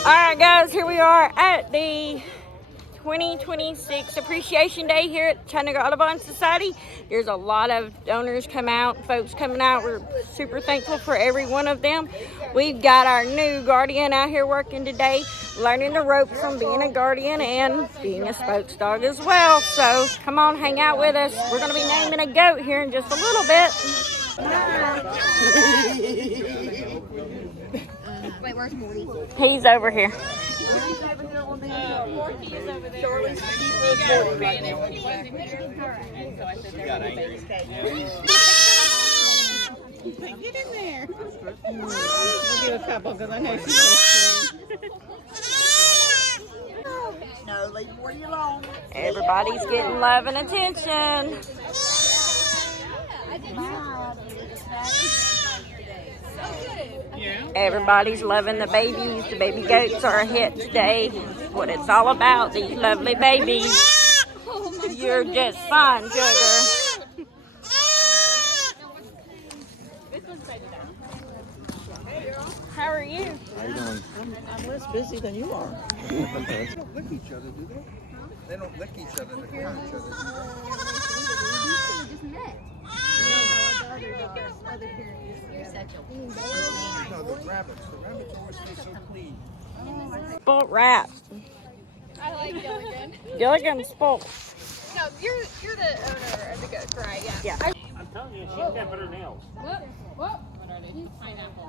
Alright guys, here we are at the 2026 Appreciation Day here at Chattanooga Audubon Society. There's a lot of donors come out, folks coming out. We're super thankful for every one of them. We've got our new guardian out here working today, learning the ropes from being a guardian and being a spokes dog as well. So come on, hang out with us. We're going to be naming a goat here in just a little bit. Wait, where's Morty? He's over here. Morty is over there. Charlie's right now. Get in there. We'll give a couple because I know she's going to scream. No, leave Morty alone. Everybody's getting love and attention. Everybody's loving the babies. The baby goats are a hit today. What it's all about, these lovely babies. You're just fine, sugar. How are you? How you doing? I'm less busy than you are. They don't lick each other, do they? They don't lick each other, they pat each other. Just met. You're such a No, the rabbits. The rabbits always stay so clean. Spoilt rat. I like Gilligan. Gilligan's spoilt. No, you're the owner of the goats, right? Yeah. I'm telling you, she can't put her nails. What? What are they? Pineapple.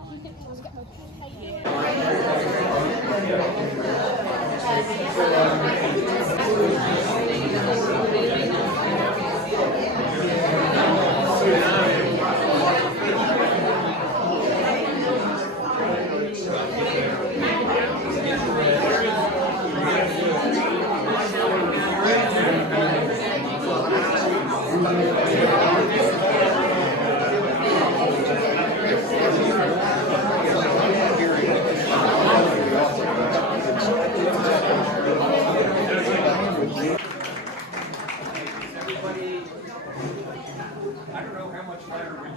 I don't know how much louder we can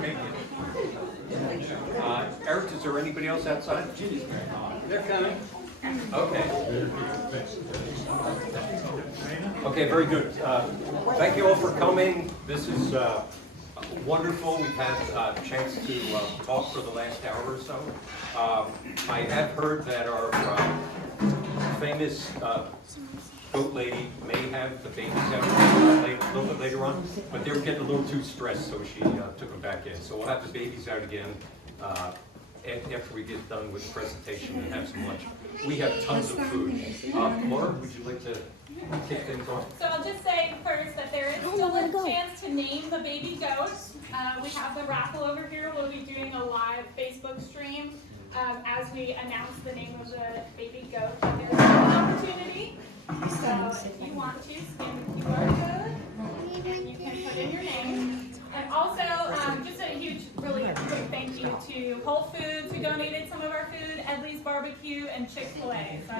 make it. Eric, is there anybody else outside? They're coming. Okay. Okay, very good. Thank you all for coming. This is wonderful. We've had a chance to talk for the last hour or so. I have heard that our famous goat lady may have the babies out a little bit later on, but they were getting a little too stressed, so she took them back in. So we'll have the babies out again after we get done with the presentation and have some lunch. We have tons of food. Laura, would you like to kick things off? So I'll just say first that there is still a chance to name the baby goat. We have the raffle over here. We'll be doing a live Facebook stream as we announce the name of the baby goat. But there's an opportunity. So if you want to, scan the QR code and you can put in your name. And also, just a huge, really quick thank you to Whole Foods who donated some of our food, Edley's Barbecue, and Chick-fil-A. So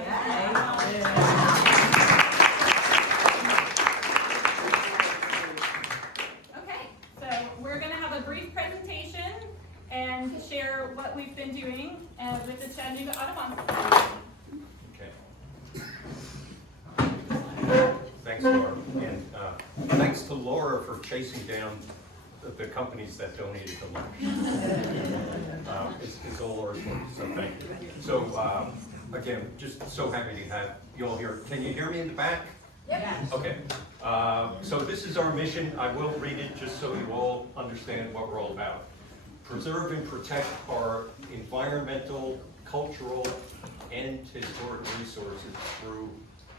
okay, so we're going to have a brief presentation and share what we've been doing with the Chattanooga Audubon Society. Thanks, Laura. And thanks to Laura for chasing down the companies that donated the lunch. It's all Laura's work, so thank you. So, again, just so happy to have you all here. Can you hear me in the back? Yep. Okay. So this is our mission. I will read it just so you all understand what we're all about. Preserve and protect our environmental, cultural, and historic resources through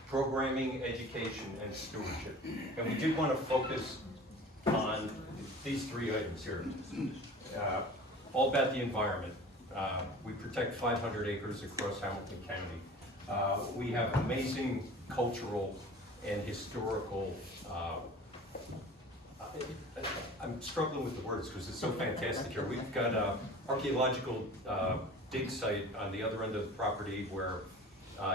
programming, education, and stewardship. And we did want to focus on these three items here. All about the environment. We protect 500 acres across Hamilton County. We have amazing cultural and historical, I'm struggling with the words because it's so fantastic here. We've got an archaeological dig site on the other end of the property where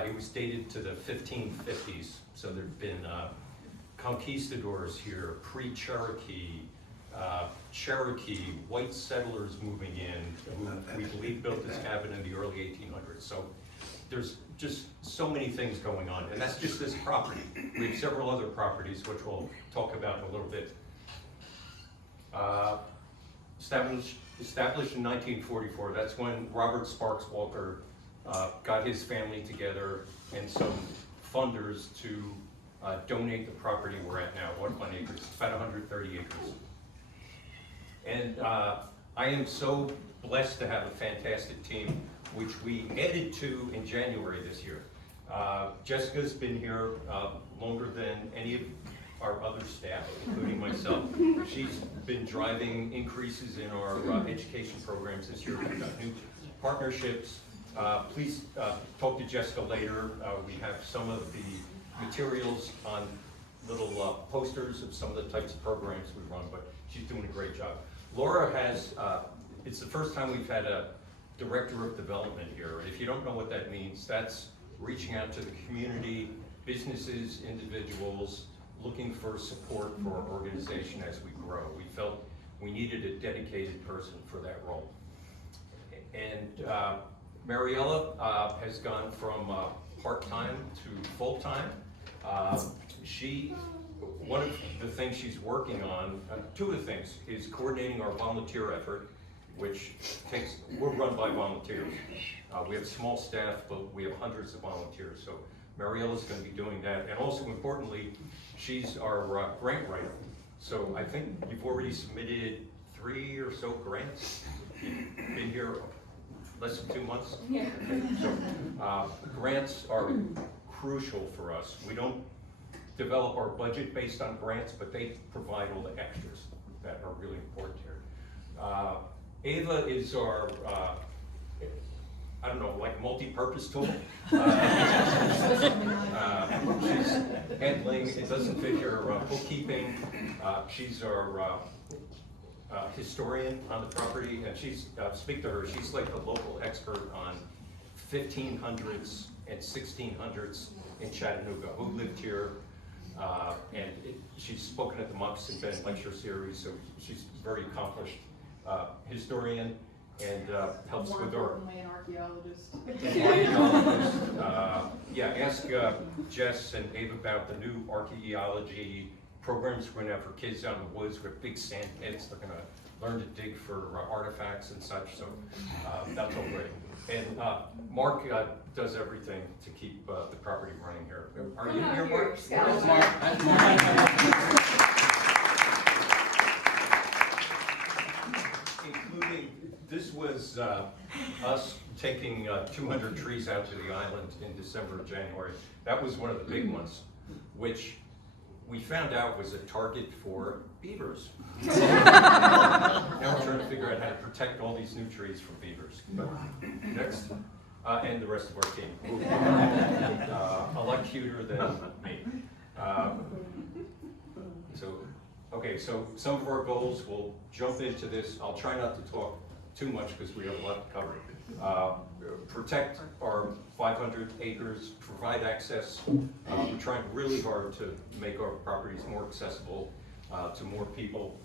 it was dated to the 1550s. So there've been conquistadors here, pre-Cherokee, Cherokee, white settlers moving in, who we believe built this cabin in the early 1800s. So there's just so many things going on, and that's just this property. We have several other properties, which we'll talk about in a little bit. Established in 1944, that's when Robert Sparks Walker got his family together and some funders to donate the property we're at now, Audubon Acres, about 130 acres. And I am so blessed to have a fantastic team, which we added to in January this year. Jessica's been here longer than any of our other staff, including myself. She's been driving increases in our education programs this year. We've got new partnerships. Please talk to Jessica later. We have some of the materials on little posters of some of the types of programs we run, but she's doing a great job. Laura has, it's the first time we've had a director of development here. And if you don't know what that means, that's reaching out to the community, businesses, individuals, looking for support for our organization as we grow. We felt we needed a dedicated person for that role. And Mariella has gone from part-time to full-time. One of the things she's working on, two of the things, is coordinating our volunteer effort, which we're run by volunteers. We have small staff, but we have hundreds of volunteers. So Mariella's going to be doing that. And also importantly, she's our grant writer. So I think you've already submitted 3 or so grants. You've been here less than 2 months. Yeah. So grants are crucial for us. We don't develop our budget based on grants, but they provide all the extras that are really important here. Ava is our, I don't know, like multi-purpose tool. She's handling, it doesn't fit here, bookkeeping. She's our historian on the property, and speak to her, she's like the local expert on 1500s and 1600s in Chattanooga, who lived here. She's spoken at the Moccasin Bend lecture series, so she's a very accomplished historian and helps with our... an archaeologist. Ask Jess and Abe about the new archaeology programs we're gonna have for kids out in the woods with big sand pits. They're gonna learn to dig for artifacts and such, so that's all great. And Mark does everything to keep the property running here. Are you here, Mark? Where's Mark? That's Mark. Including, this was us taking 200 trees out to the island in December or January. That was one of the big ones, which we found out was a target for beavers. Now we're trying to figure out how to protect all these new trees from beavers. But next, and the rest of our team. A lot cuter than me. So some of our goals, we'll jump into this. I'll try not to talk too much because we have a lot to cover. Protect our 500 acres, provide access. We're trying really hard to make our properties more accessible to more people.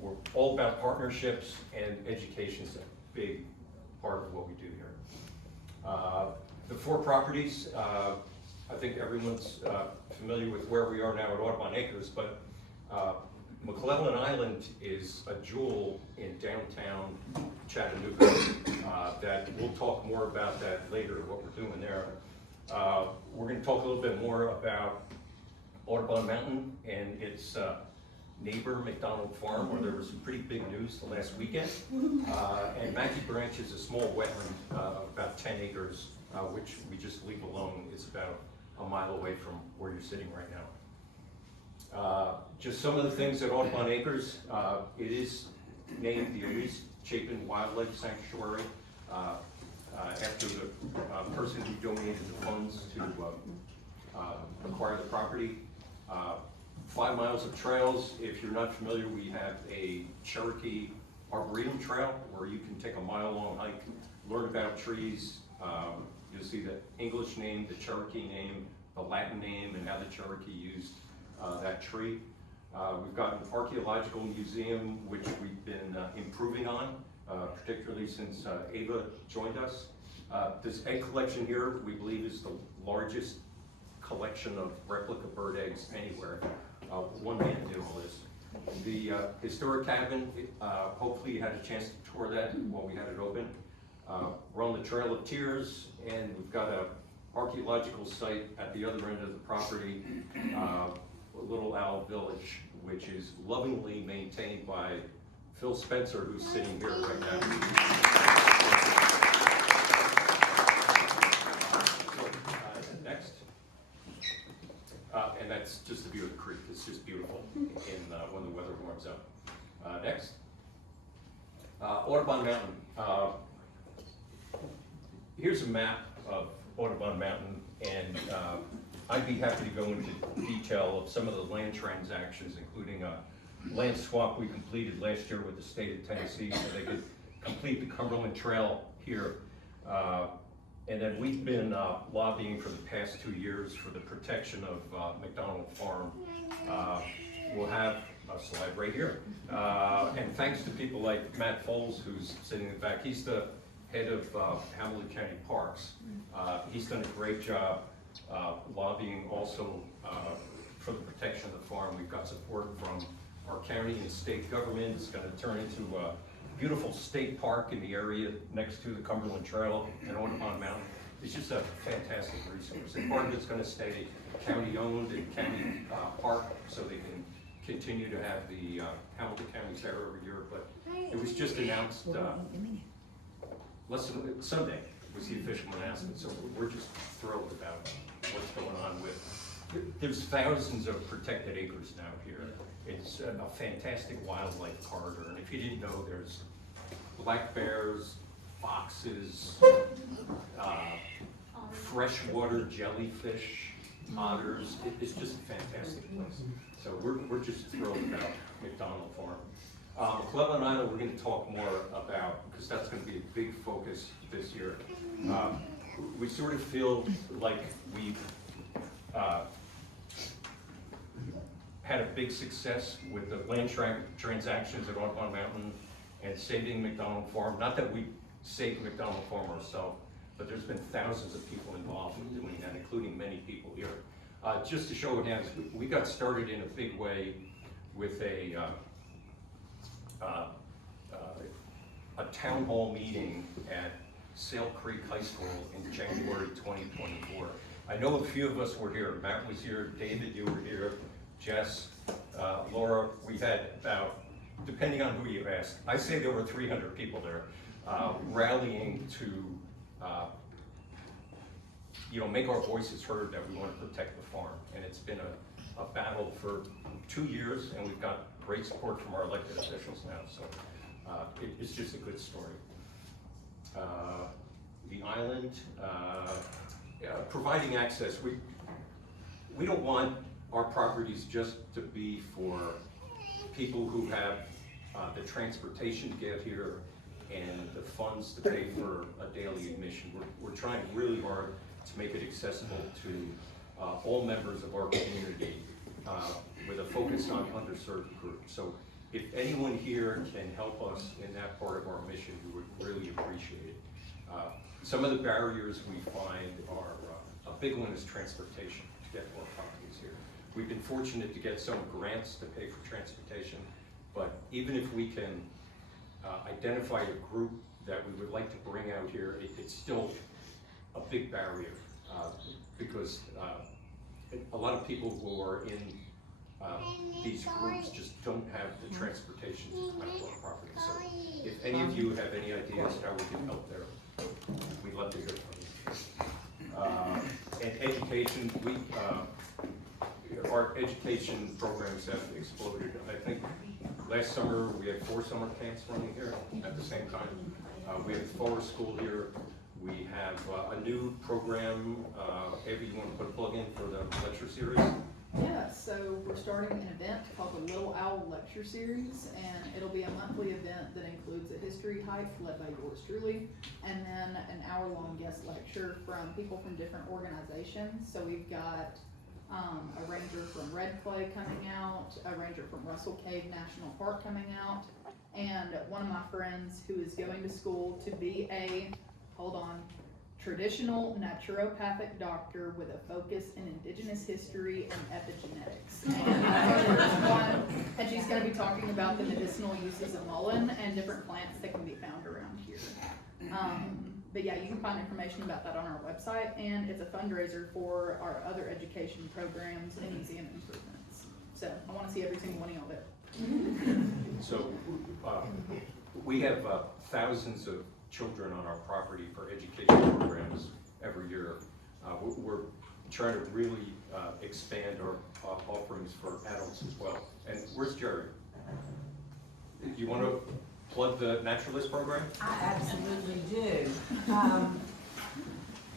We're all about partnerships, and education is a big part of what we do here. The 4 properties, I think everyone's familiar with where we are now at Audubon Acres, but McClellan Island is a jewel in downtown Chattanooga that we'll talk more about that later, what we're doing there. We're going to talk a little bit more about Audubon Mountain and its neighbor, McDonald Farm, where there was some pretty big news the last weekend. And Mackey Branch is a small wetland of about 10 acres, which we just leave alone. It's about a mile away from where you're sitting right now. Just some of the things at Audubon Acres, it is named the Elise Chapin Wildlife Sanctuary after the person who donated the funds to acquire the property. 5 miles of trails. If you're not familiar, we have a Cherokee Arboretum Trail where you can take a mile-long hike, learn about trees. You'll see the English name, the Cherokee name, the Latin name, and how the Cherokee used that tree. We've got an archaeological museum, which we've been improving on, particularly since Ava joined us. This egg collection here, we believe, is the largest collection of replica bird eggs anywhere. One man did all this. The historic cabin, hopefully you had a chance to tour that while we had it open. We're on the Trail of Tears, and we've got a archaeological site at the other end of the property, Little Owl Village, which is lovingly maintained by Phil Spencer, who's sitting here right now. Next. And that's just the view of the creek. It's just beautiful when the weather warms up. Next. Audubon Mountain. Here's a map of Audubon Mountain, and I'd be happy to go into detail of some of the land transactions, including a land swap we completed last year with the state of Tennessee so they could complete the Cumberland Trail here. And then we've been lobbying for the past 2 years for the protection of McDonald Farm. We'll have a slide right here. And thanks to people like Matt Foles, who's sitting in the back. He's the head of Hamilton County Parks. He's done a great job lobbying also for the protection of the farm. We've got support from our county and state government. It's going to turn into a beautiful state park in the area next to the Cumberland Trail and Audubon Mountain. It's just a fantastic resource. And part of it's going to stay county owned and county park, so they can continue to have the Hamilton County Fair every year. But it was just announced Sunday was the official announcement, so we're just thrilled about what's going on with. There's thousands of protected acres now here. It's a fantastic wildlife corridor, and if you didn't know, there's black bears, foxes, freshwater jellyfish, otters. It's just a fantastic place. So we're just thrilled about McDonald Farm. McClellan Island, we're going to talk more about, because that's going to be a big focus this year. We sort of feel like we've had a big success with the land transactions at Audubon Mountain and saving McDonald Farm. Not that we saved McDonald Farm ourselves, but there's been thousands of people involved in doing that, including many people here. Just to show it hands, we got started in a big way with a town hall meeting at Sale Creek High School in January 2024. I know a few of us were here. Matt was here, David, you were here, Jess, Laura. We had about, depending on who you ask, I say there were 300 people there rallying to make our voices heard that we want to protect the farm. And it's been a battle for 2 years, and we've got great support from our elected officials now. So it's just a good story. The island, providing access. We don't want our properties just to be for people who have the transportation to get here and the funds to pay for a daily admission. We're trying really hard to make it accessible to all members of our community with a focus on underserved groups. So if anyone here can help us in that part of our mission, we would really appreciate it. Some of the barriers we find are, a big one is transportation to get to our properties here. We've been fortunate to get some grants to pay for transportation, but even if we can identify a group that we would like to bring out here, it's still a big barrier because a lot of people who are in these groups just don't have the transportation to come to our property. So if any of you have any ideas how we can help there, we'd love to hear from you. And education, our education programs have exploded. I think last summer we had 4 summer camps running here at the same time. We have a forest school here. We have a new program. Abby, you want to put a plug in for the lecture series? Yeah, so we're starting an event called the Little Owl Lecture Series, and it'll be a monthly event that includes a history hike led by yours truly, and then an hour-long guest lecture from people from different organizations. So we've got a ranger from Red Clay coming out, a ranger from Russell Cave National Park coming out, and one of my friends who is going to school to be a, hold on, traditional naturopathic doctor with a focus in indigenous history and epigenetics. And she's going to be talking about the medicinal uses of mullein and different plants that can be found around here. But yeah, you can find information about that on our website, and it's a fundraiser for our other education programs and museum improvements. So I want to see every single one of y'all there. So we have thousands of children on our property for education programs every year. We're trying to really expand our offerings for adults as well. And where's Jerry? You want to plug the Naturalist program? I absolutely do.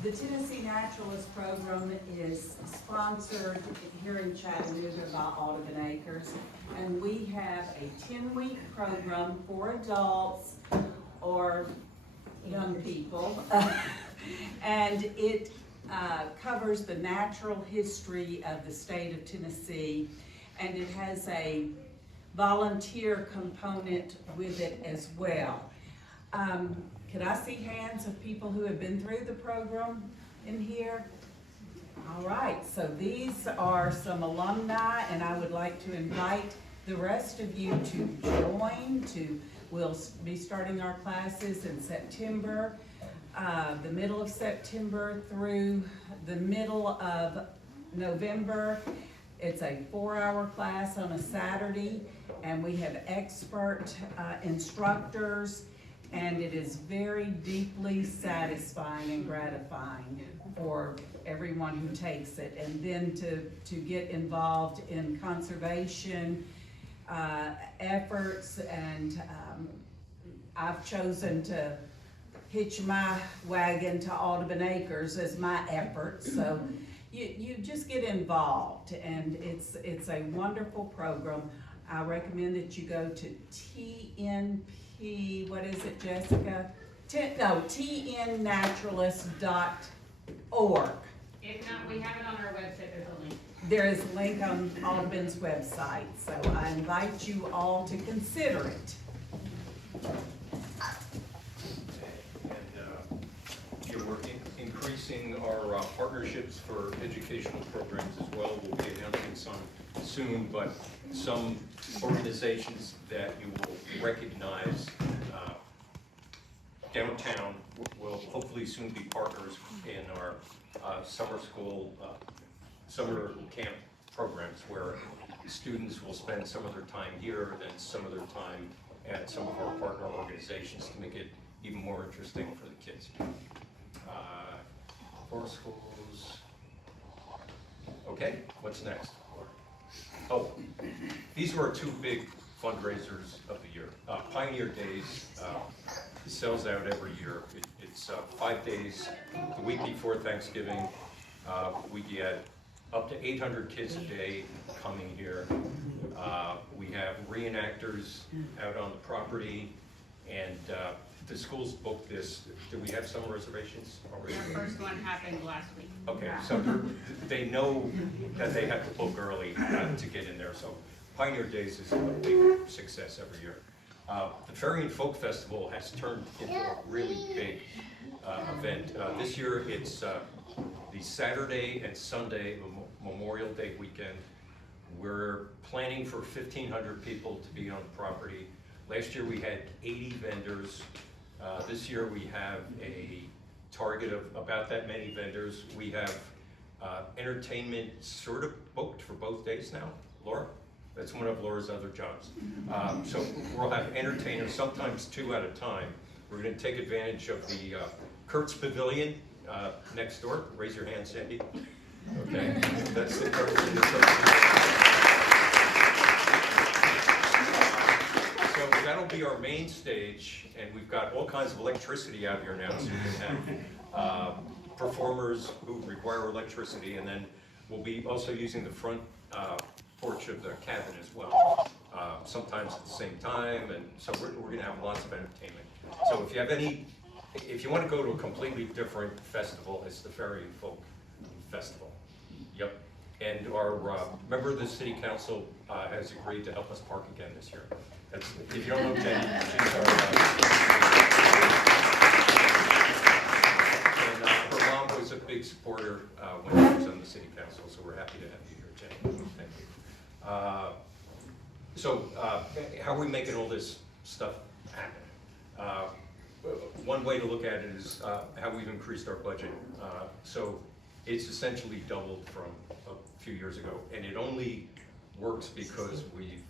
The Tennessee Naturalist program is sponsored here in Chattanooga by Audubon Acres, and we have a 10-week program for adults or young people, and it covers the natural history of the state of Tennessee, and it has a volunteer component with it as well. Could I see hands of people who have been through the program in here? All right, so these are some alumni, and I would like to invite the rest of you to join. We'll be starting our classes in September, the middle of September through the middle of November. It's a 4-hour class on a Saturday, and we have expert instructors, and it is very deeply satisfying and gratifying for everyone who takes it. And then to get involved in conservation efforts, and I've chosen to hitch my wagon to Audubon Acres as my effort. So you just get involved, and it's a wonderful program. I recommend that you go to TNP, what is it, Jessica? tnnaturalist.org. If not, we have it on our website, there's a link. There is a link on Audubon's website, so I invite you all to consider it. We're increasing our partnerships for educational programs as well. We'll be announcing some soon, but some organizations that you will recognize downtown will hopefully soon be partners in our summer school, summer camp programs, where students will spend some of their time here and some of their time at some of our partner organizations to make it even more interesting for the kids. Forest schools. Okay, what's next? Oh, these were our two big fundraisers of the year. Pioneer Days sells out every year. It's 5 days, the week before Thanksgiving. We get up to 800 kids a day coming here. We have reenactors out on the property, and the schools booked this. Do we have some reservations already? Our first one happened last week. Okay, so they know that they have to book early to get in there. So Pioneer Days is a big success every year. The Fairy and Folk Festival has turned into a really big event. This year it's the Saturday and Sunday Memorial Day weekend. We're planning for 1,500 people to be on the property. Last year we had 80 vendors. This year we have a target of about that many vendors. We have entertainment sort of booked for both days now. Laura? That's one of Laura's other jobs. So we'll have entertainers, sometimes 2 at a time. We're going to take advantage of the Kurtz Pavilion next door. Raise your hand, Sandy. Okay, that's the Kurtz So that'll be our main stage, and we've got all kinds of electricity out here now, so you can have performers who require electricity, and then we'll be also using the front porch of the cabin as well, sometimes at the same time, and so we're going to have lots of entertainment. So if you want to go to a completely different festival, it's the Fairy and Folk Festival. Yep. And our member of the city council has agreed to help us park again this year. If you don't know Jenny, she's our supporter when I was on the city council, so we're happy to have you here, Jenny. Thank you. How are we making all this stuff happen? One way to look at it is how we've increased our budget. So it's essentially doubled from a few years ago, and it only works because we've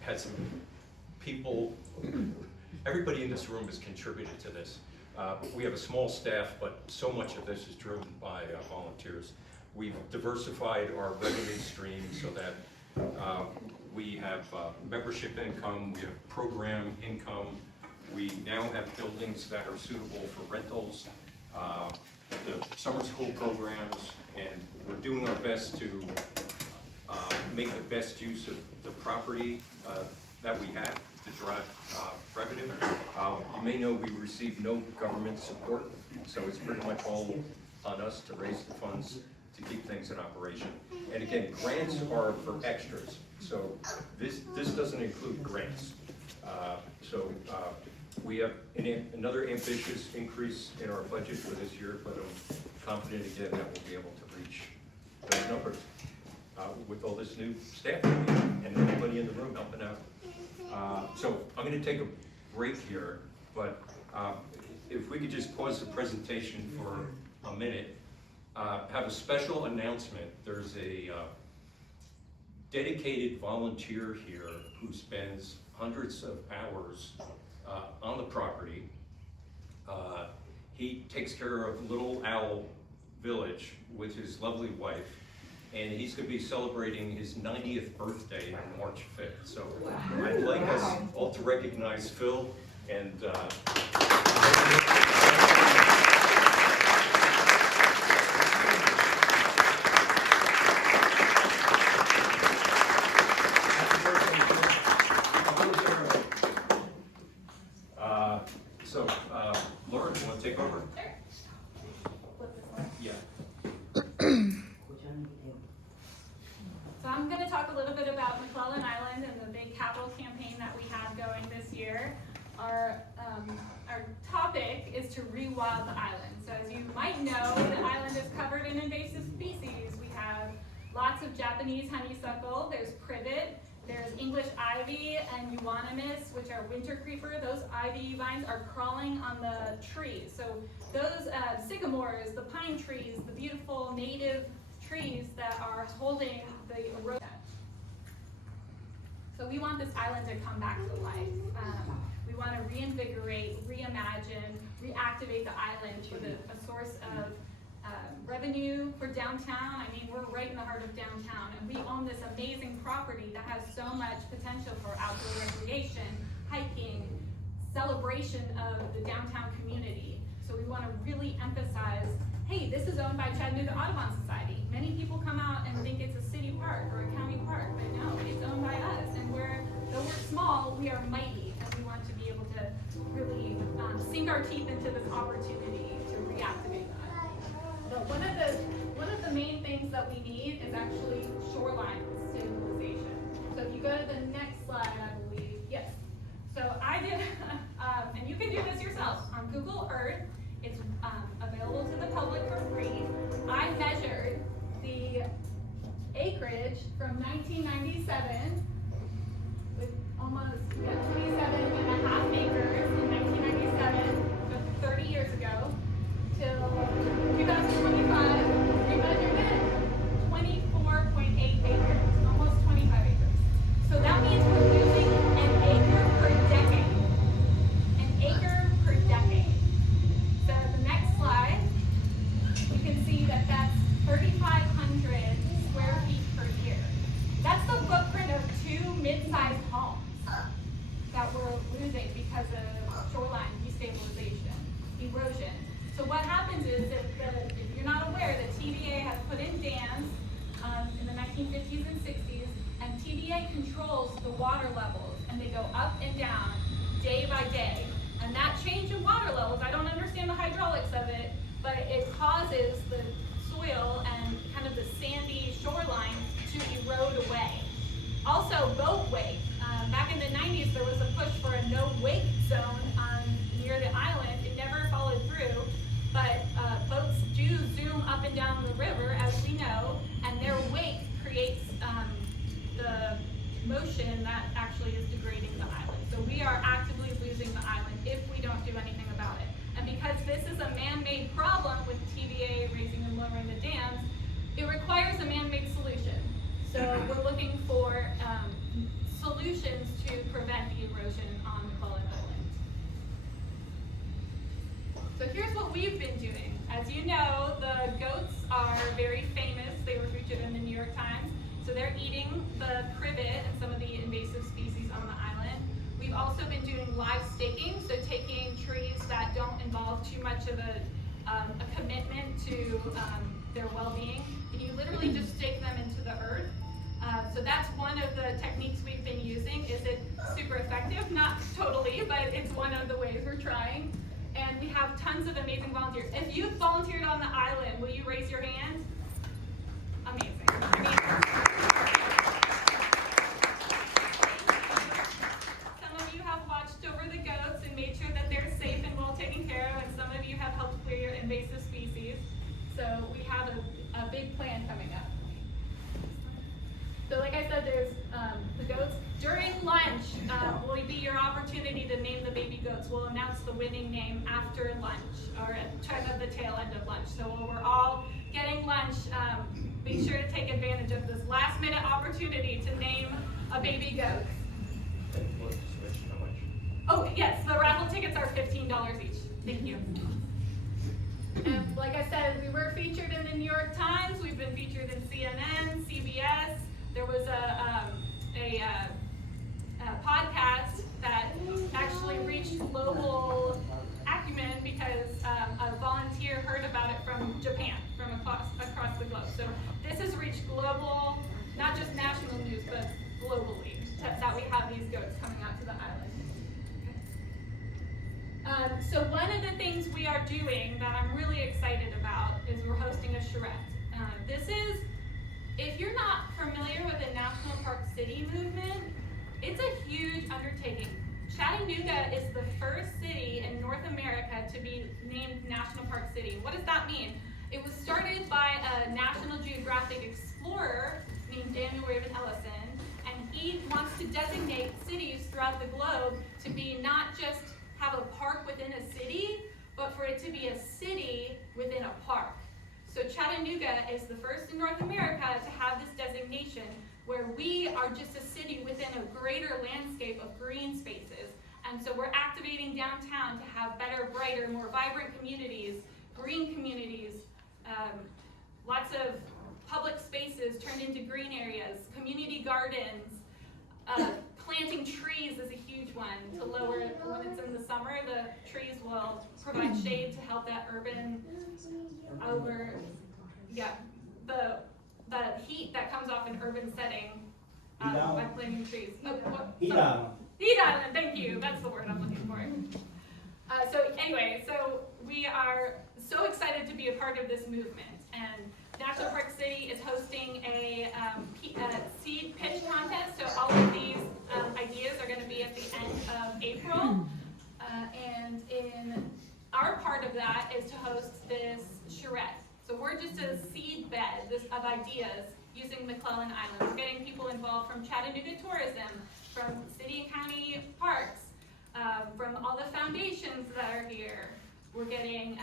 had some people, everybody in this room has contributed to this. We have a small staff, but so much of this is driven by volunteers. We've diversified our revenue stream so that we have membership income, we have program income. We now have buildings that are suitable for rentals, the summer school programs, and we're doing our best to make the best use of the property that we have to drive revenue. You may know we receive no government support, so it's pretty much all on us to raise the funds to keep things in operation. And again, grants are for extras, so this doesn't include grants. We have another ambitious increase in our budget for this year, but I'm confident again that we'll be able to reach those numbers with all this new staff and everybody in the room helping out. So I'm going to take a break here, but if we could just pause the presentation for a minute, have a special announcement. There's a dedicated volunteer here who spends hundreds of hours on the property. He takes care of Little Owl Village with his lovely wife, and he's going to be celebrating his 90th birthday on March 5th. So I'd like us all to recognize Phil and Laura, do you want to take over? Yeah. So I'm going to talk a little bit about McClellan Island and the big capital campaign that we have going this year. Our topic is to rewild the island. So as you might know, the island is covered in invasive species. We have lots of Japanese honeysuckle, there's privet, there's English ivy and euonymus, which are winter creeper. Those ivy vines are crawling on the trees. So those sycamores, the pine trees, the beautiful native trees that are holding the erosion. So we want this island to come back to life. We want to reinvigorate, reimagine, reactivate the island with a source of revenue for downtown. I mean, we're right in the heart of downtown, and we own this amazing property that has so much potential for outdoor recreation, hiking, celebration of the downtown community. So we want to really emphasize, hey, this is owned by Chattanooga Audubon Society. Many people come out and think it's a city park or a county park, but no, it's owned by us. And though we're small, we are mighty, and we want to be able to really sink our teeth into this opportunity to reactivate the island. But one of the main things that we need is actually shoreline stabilization. So if you go to the next slide, I believe, yes. So I did, and you can do this yourself on Google Earth. It's available to the public for free. I measured the acreage from 1997 with almost 27.5 acres in 1997, so 30 years ago, till 2025. We measured it 24.8 acres, almost 25 acres. So that means we're losing an acre per decade. An acre per decade. So the next slide, you can see that that's 3,500 square feet per year. That's the footprint of 2 mid-sized homes that we're losing because of shoreline destabilization, erosion. So what happens is, if you're not aware, the TVA has put in dams in the 1950s and 60s, and TVA controls the water levels, and they go up and down day by day. And that change in water levels, I don't understand the hydraulics of it, but it causes the soil and kind of the sandy shoreline to erode away. Also, boat wake. Back in the 90s, there was a push for a no-wake zone near the island. It never followed through, but boats do man-made problem with TVA raising and lowering the dams, it requires a man-made solution. So we're looking for solutions to prevent the erosion on McClellan Island. So here's what we've been doing. As you know, the goats are very famous. They were featured in the New York Times. So they're eating the privet and some of the invasive species on the island. We've also been doing live staking, so taking trees that don't involve too much of a commitment to their well-being. And you literally just stake them into the earth. So that's one of the techniques we've been using. Is it super effective? Not totally, but it's one of the ways we're trying. And we have tons of amazing volunteers. If you've volunteered on the island, will you raise your hand? Amazing. Some of you have watched over the goats and made sure that they're safe and well taken care of, and some of you have helped clear invasive species. So we have a big plan coming up. So like I said, there's the goats. During lunch will be your opportunity to name the baby goats. We'll announce the winning name after lunch, or at kind of the tail end of lunch. So when we're all getting lunch, be sure to take advantage of this last minute opportunity to name a baby goat. Oh yes, the raffle tickets are $15 each. Thank you. And like I said, we were featured in the New York Times. We've been featured in CNN, CBS. There was a podcast that actually reached global acumen because a volunteer heard about it from Japan, from across the globe. So this has reached global, not just national news, but globally, that we have these goats coming out to the island. So one of the things we are doing that I'm really excited about is we're hosting a charrette. This is, if you're not familiar with the National Park City movement, it's a huge undertaking. Chattanooga is the first city in North America to be named National Park City. What does that mean? It was started by a National Geographic explorer named Daniel Raven Ellison, and he wants to designate cities throughout the globe to be not just have a park within a city, but for it to be a city within a park. So Chattanooga is the first in North America to have this designation where we are just a city within a greater landscape of green spaces. And so we're activating downtown to have better, brighter, more vibrant communities, green communities, lots of public spaces turned into green areas, community gardens, planting trees is a huge one to lower, when it's in the summer, the trees will provide shade to help that urban the heat that comes off an urban setting by planting trees. Heat island, thank you, that's the word I'm looking for. So anyway, so we are so excited to be a part of this movement, and National Park City is hosting a seed pitch contest, so all of these ideas are going to be at the end of April, and in our part of that is to host this charrette. So we're just a seed bed of ideas using McClellan Island. We're getting people involved from Chattanooga Tourism, from city and county parks, from all the foundations that are here. We're getting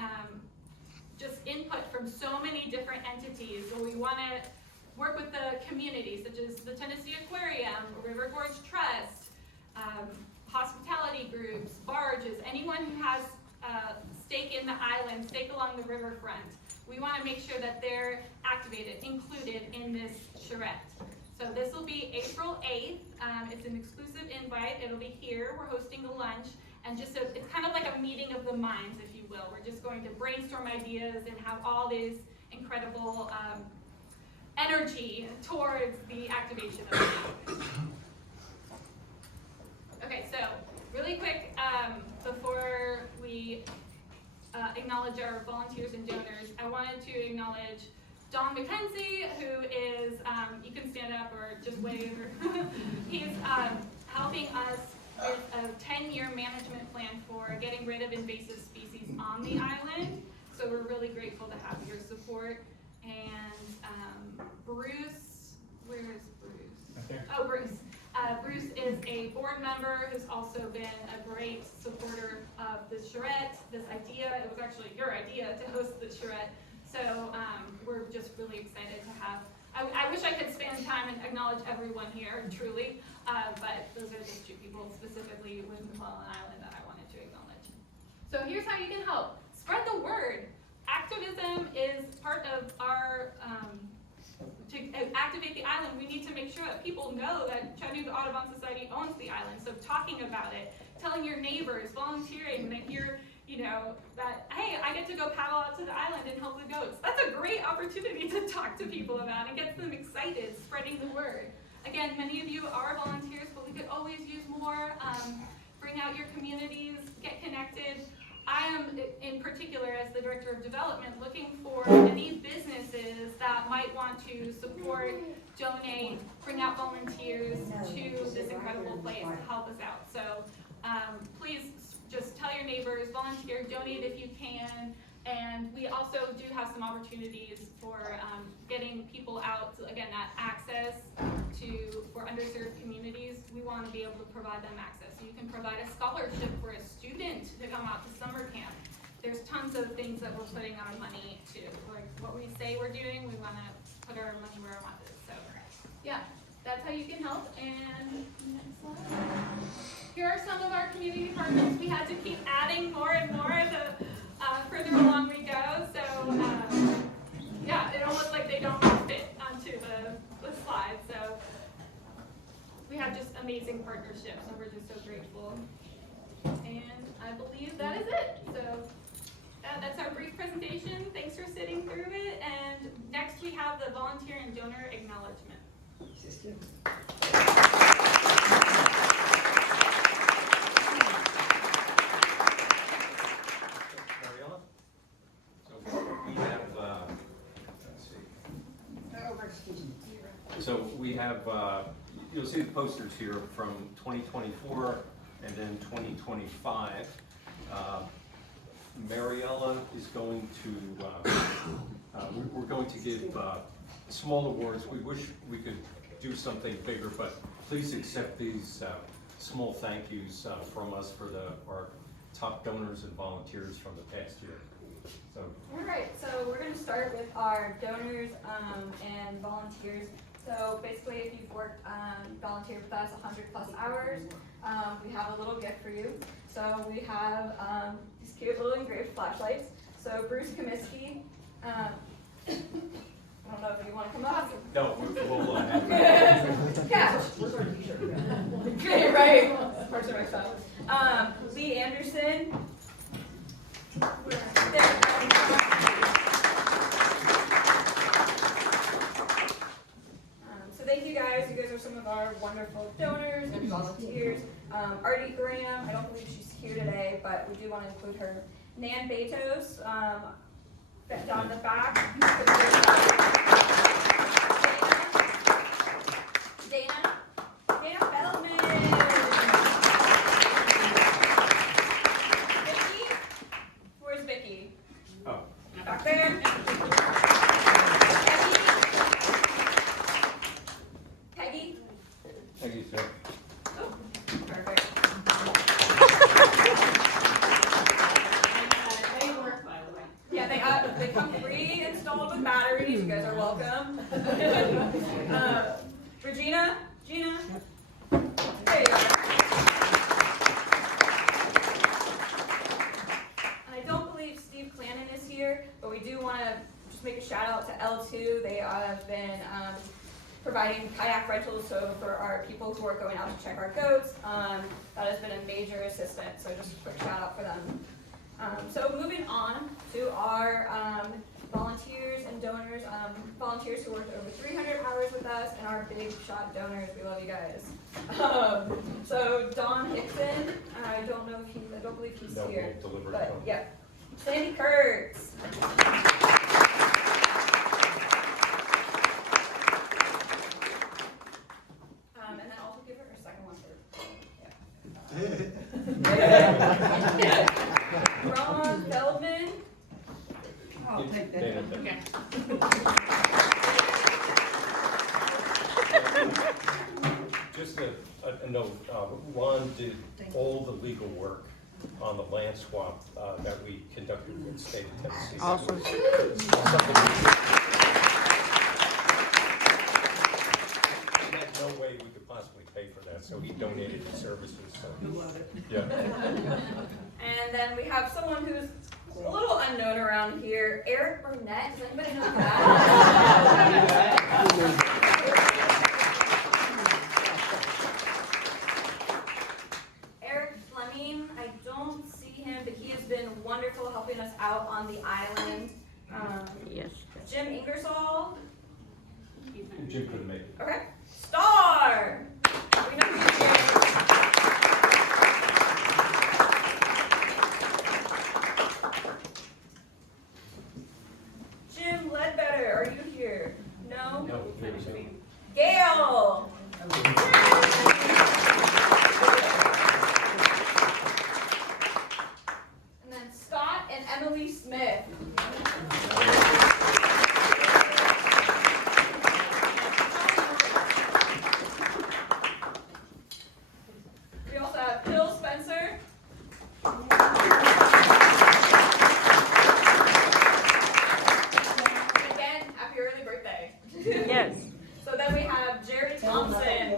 just input from so many different entities. So we want to work with the community, such as the Tennessee Aquarium, River Gorge Trust, hospitality groups, barges, anyone who has stake in the island, stake along the riverfront. We want to make sure that they're activated, included in this charrette. So this will be April 8th. It's an exclusive invite. It'll be here. We're hosting a lunch. And just it's kind of like a meeting of the minds, if you will. We're just going to brainstorm ideas and have all this incredible energy towards the activation of it. Okay, so really quick, before we acknowledge our volunteers and donors, I wanted to acknowledge Don McKenzie, who is, you can stand up or just wave. He's helping us with a 10-year management plan for getting rid of invasive species on the island. So we're really grateful to have your support. And Bruce, where is Bruce? Right there. Oh, Bruce. Bruce is a board board member who's also been a great supporter of the charrette, this idea. It was actually your idea to host the charrette. So we're just really excited to have, I wish I could spend time and acknowledge everyone here, truly, but those are just two people specifically with McClellan Island that I wanted to acknowledge. So here's how you can help. Spread the word. Activism is part of our, to activate the island, we need to make sure that people know that Chattanooga Audubon Society owns the island. So talking about it, telling your neighbors, volunteering, when they hear, you know, that, hey, I get to go paddle out to the island and help the goats. That's a great opportunity to talk to people about and get them excited, spreading the word. Again, many of you are volunteers, but we could always use more. Bring out your communities, get connected. I am, in particular, as the Director of Development, looking for any businesses that might want to support, donate, bring out volunteers to this incredible place to help us out. So please just tell your neighbors, volunteer, donate if you can. And we also do have some opportunities for getting people out, again, that access for underserved communities. We want to be able to provide them access. So you can provide a scholarship for a student to come out to summer camp. There's tons of things that we're putting our money to. Like what we say we're doing, we want to put our money where our mouth is. So yeah, that's how you can help. And next slide. Here are some of our community partners. We had to keep adding more and more the further along we go. So yeah, it almost like they don't fit onto the slide. So we have just amazing partnerships, and we're just so grateful. And I believe that is it. So that's our brief presentation. Thanks for sitting through it. And next we have the volunteer and donor acknowledgement. Mariella? So we have, So we have, you'll see the posters here from 2024 and then 2025. Mariella is going to, we're going to give small awards. We wish we could do something bigger, but please accept these small thank yous from us for our top donors and volunteers from the past year. So. All right, so we're going to start with our donors and volunteers. So basically, if you've worked volunteered with us 100+ hours, we have a little gift for you. So we have these cute little engraved flashlights. So Bruce Comiskey, I don't know if you want to come up. No, we'll Cash. Where's our t-shirt? Right. Parts of my style. Lee Anderson. So thank you guys. You guys are some of our wonderful donors and volunteers. Artie Graham, I don't believe she's here today, but we do want to include her. Nan Betos, down the back. Dana Feldman. Vicky, where's Vicky? Oh. Back there. Peggy. Thank you, sir. Oh, perfect. They work, by the way. Yeah, they come pre-installed with batteries. You guys are welcome. Regina, Gina. There you are. And I don't believe Steve Clannon is here, but we do want to just make a shout out to L2. They have been providing kayak rentals, so for our people who are going out to check our goats, that has been a major assistance. So just a quick shout out for them. So moving on to our volunteers and donors, volunteers who worked over 300 hours with us, and our big shot donors. We love you guys. So Don Hickson, I don't believe he's here, but yeah. Sandy Kurtz. And then also give her a second one for. Ron Feldman. I'll take that. Okay. Just a no, Ron did all the legal work on the land swap that we conducted with the state of Tennessee. Awesome. We had no way we could possibly pay for that, so he donated his services. So. Yeah. And then we have someone who's a little unknown around here, Eric Burnett. Does anybody know that? Eric Fleming, I don't see him, but he has been wonderful helping us out on the island. Yes. Jim Ingersoll. Jim couldn't make it. Okay. Star. We know who he is. Jim Ledbetter, are you here? No? No. Gail! And then Scott and Emily Smith. We also have Bill Spencer. Again, happy early birthday. Yes. So then we have Jerry Thompson.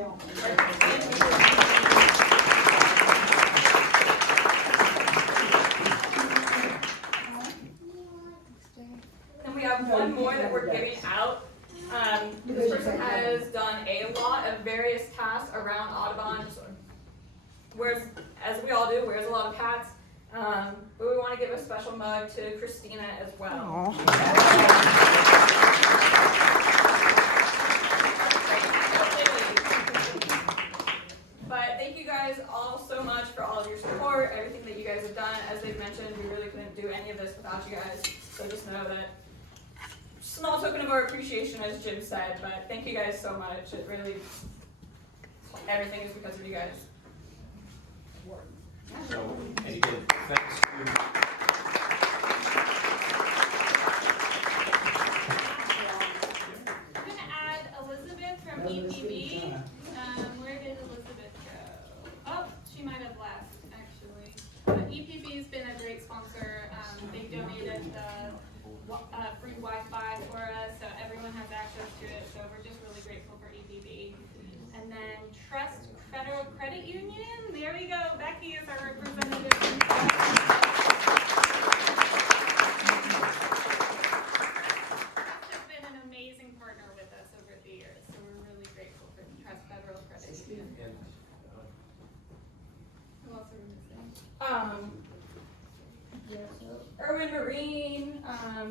Then we have one more that we're giving out. This person has done a lot of various tasks around Audubon. Wears, as we all do, wears a lot of hats. But we want to give a special mug to Christina as well. But thank you guys all so much for all of your support, everything that you guys have done. As they've mentioned, we really couldn't do any of this without you guys. So just know that small token of our appreciation, as Jim said, but thank you guys so much. It really, everything is because of you guys. So, and again, thanks to I'm going to add Elizabeth from EPB. Where did Elizabeth go? Oh, she might have left, actually. EPB has been a great sponsor. They donated the free Wi-Fi for us, so everyone has access to it. So we're just really grateful for EPB. And then Trust Federal Credit Union. There we go. Becky is our representative. Has been an amazing partner with us over the years, so we're really grateful for Trust Federal Credit Union. and, Who else are we missing? Irwin Marine,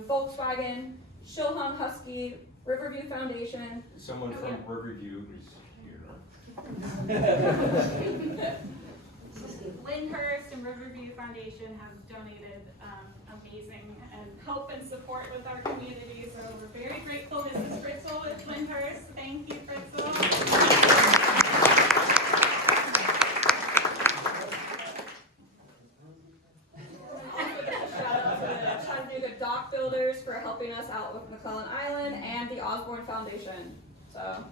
Volkswagen, Shilham Husky, Riverview Foundation. someone from Riverview is here. Lyndhurst and Riverview Foundation have donated amazing and help and support with our community, so we're very grateful. This is Fritzl with Lyndhurst. Thank you, Fritzl. Shout out to the Chattanooga Dock Builders for helping us out with McClellan Island and the Osborne Foundation. So.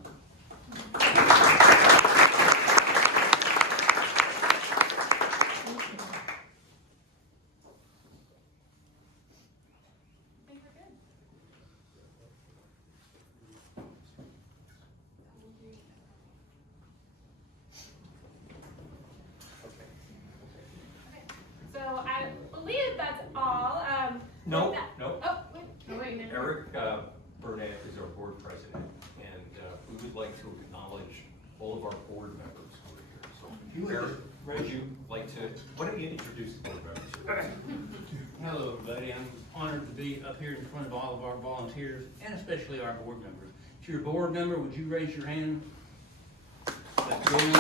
I think we're good. So I believe that's all. No, that- no. Oh, wait. Oh, wait a minute. Eric Burnett is our board president, and we would like to acknowledge all of our board members who are here. So, Eric, would you like to, why don't you introduce the board members? Hello, everybody. I'm honored to be up here in front of all of our volunteers and especially our board members. If you're a board member, would you raise your hand? That's going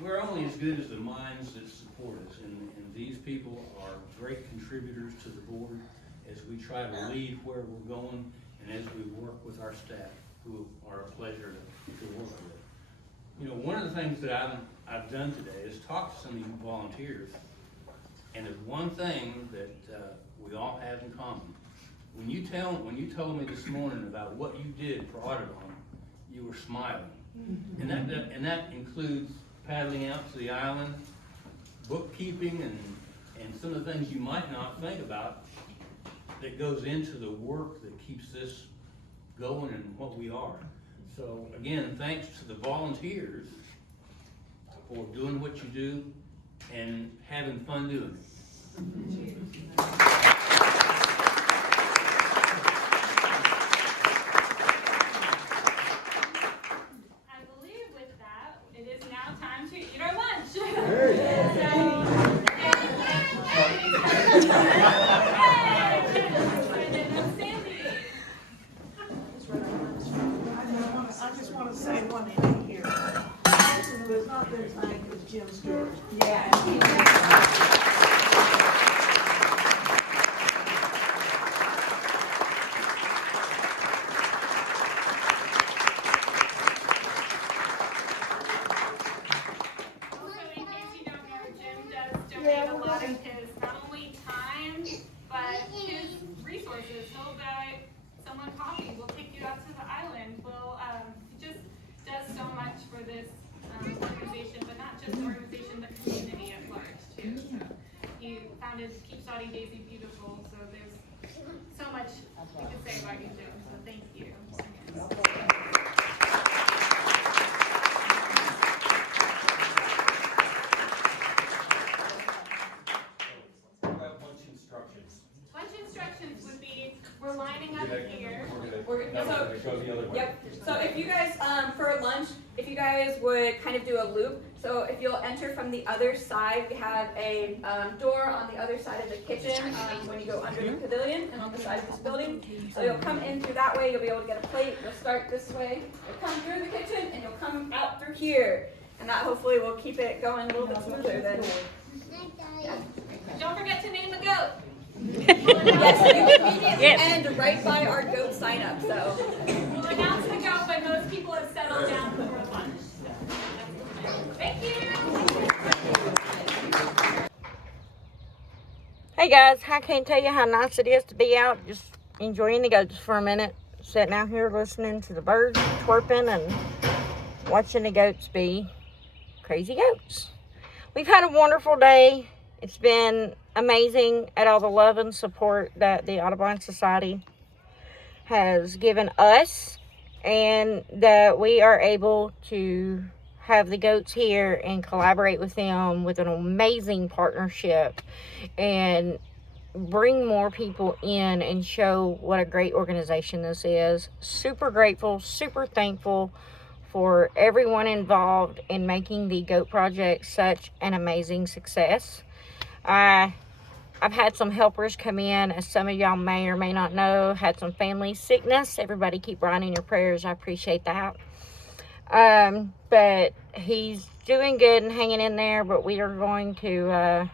We're only as good as the minds that support us, and these people are great contributors to the board as we try to lead where we're going and as we work with our staff, who are a pleasure to work with. You know, one of the things that I've done today is talk to some of you volunteers, and there's one thing that we all have in common, when you told me this morning about what you did for Audubon, you were smiling. And that includes paddling out to the island, bookkeeping, and some of the things you might not think about that goes into the work that keeps this going and what we are. So again, thanks to the volunteers for doing what you do and having fun doing it. I believe with that, it is now time to eat our lunch. So, I just want to say one thing here. There's not been thanked as Jim Stewart. Also, in case you don't know, Jim does donate a lot of his, not only time, but his resources. He'll buy someone coffee, we'll take you out to the island, he just does so much for this organization, but not just the organization, but community at large too. He founded Keep Saudi Daisy Beautiful, so there's so much we could say about you, Jim, so thank you. Lunch instructions. Lunch instructions would be, we're lining up here. Yep. So if you guys, for lunch, if you guys would kind of do a loop. So if you'll enter from the other side, we have a door on the other side of the kitchen when you go under the pavilion and on the side of this building. So you'll come in through that way. You'll be able to get a plate. You'll start this way. You'll come through the kitchen and you'll come out through here. And that hopefully will keep it going a little bit smoother than. Yeah. Don't forget to name the goat. Yes, you immediately end right by our goat sign up. So We'll announce the goat, but most people have settled down for lunch. Thank you. Hey guys, I can't tell you how nice it is to be out just enjoying the goats for a minute. Sitting out here listening to the birds chirping and watching the goats be crazy goats. We've had a wonderful day. It's been amazing at all the love and support that the Audubon Society has given us, and that we are able to have the goats here and collaborate with them with an amazing partnership and bring more people in and show what a great organization this is. Super grateful, super thankful for everyone involved in making the Goat Project such an amazing success. I've had some helpers come in, as some of y'all may or may not know, had some family sickness. Everybody keep writing your prayers. I appreciate that. But he's doing good and hanging in there, but we are going to,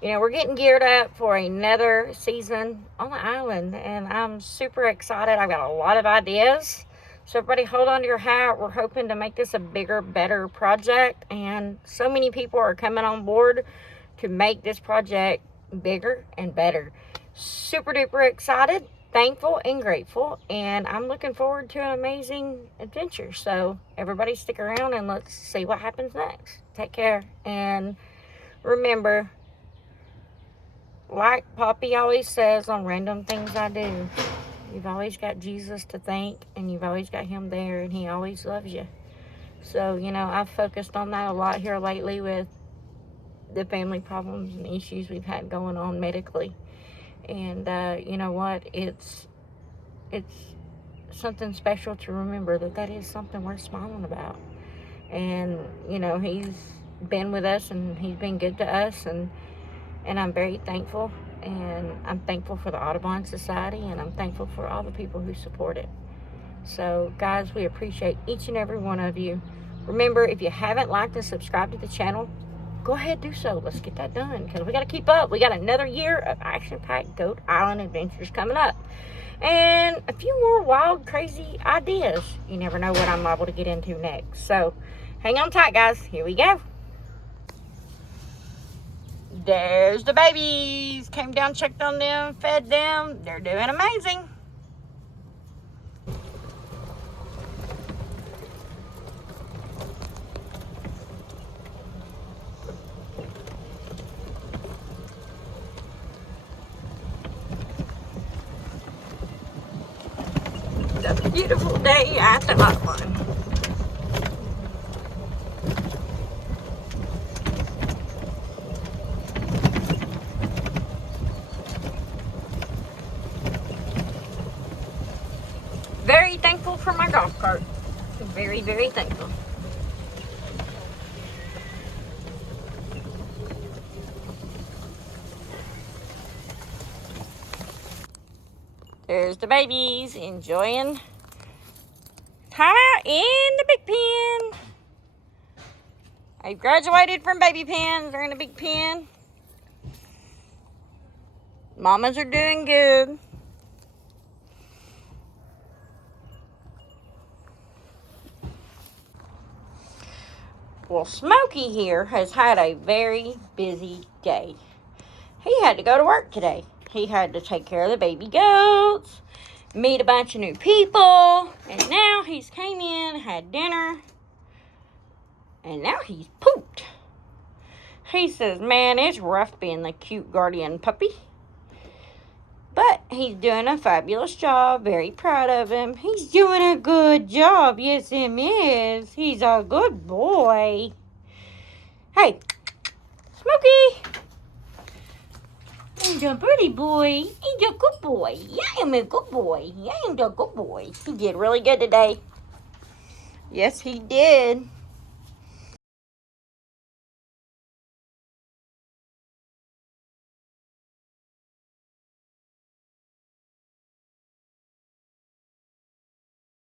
we're getting geared up for another season on the island, and I'm super excited. I've got a lot of ideas. So everybody hold on to your hat. We're hoping to make this a bigger, better project, and so many people are coming on board to make this project bigger and better. Super duper excited, thankful, and grateful, and I'm looking forward to an amazing adventure. So everybody stick around and let's see what happens next. Take care, and remember, like Poppy always says on Random Things I Do, you've always got Jesus to thank, and you've always got him there, and he always loves you. So, I've focused on that a lot here lately with the family problems and issues we've had going on medically. And you know what? It's something special to remember that is something worth smiling about. And, he's been with us, and he's been good to us, and I'm very thankful. And I'm thankful for the Audubon Society, and I'm thankful for all the people who support it. So, guys, we appreciate each and every one of you. Remember, if you haven't liked and subscribed to the channel, go ahead, do so. Let's get that done, because we got to keep up. We got another year of action-packed Goat Island adventures coming up, and a few more wild, crazy ideas. You never know what I'm liable to get into next. So hang on tight, guys. Here we go. There's the babies. Came down, checked on them, fed them. They're doing amazing. It's a beautiful day at the Audubon. Very thankful for my golf cart. Very, very thankful. There's the babies enjoying time out in the big pen. I graduated from baby pens. They're in a big pen. Mamas are doing good. Well, Smokey here has had a very busy day. He had to go to work today. He had to take care of the baby goats, meet a bunch of new people, and now he's came in, had dinner, and now he's pooped. He says, man, it's rough being the cute guardian puppy. But he's doing a fabulous job. Very proud of him. He's doing a good job. Yes, he is. He's a good boy. Hey, Smokey. He's a pretty boy. He's a good boy. Yeah, I'm a good boy. Yeah, I'm a good boy. He did really good today. Yes, he did.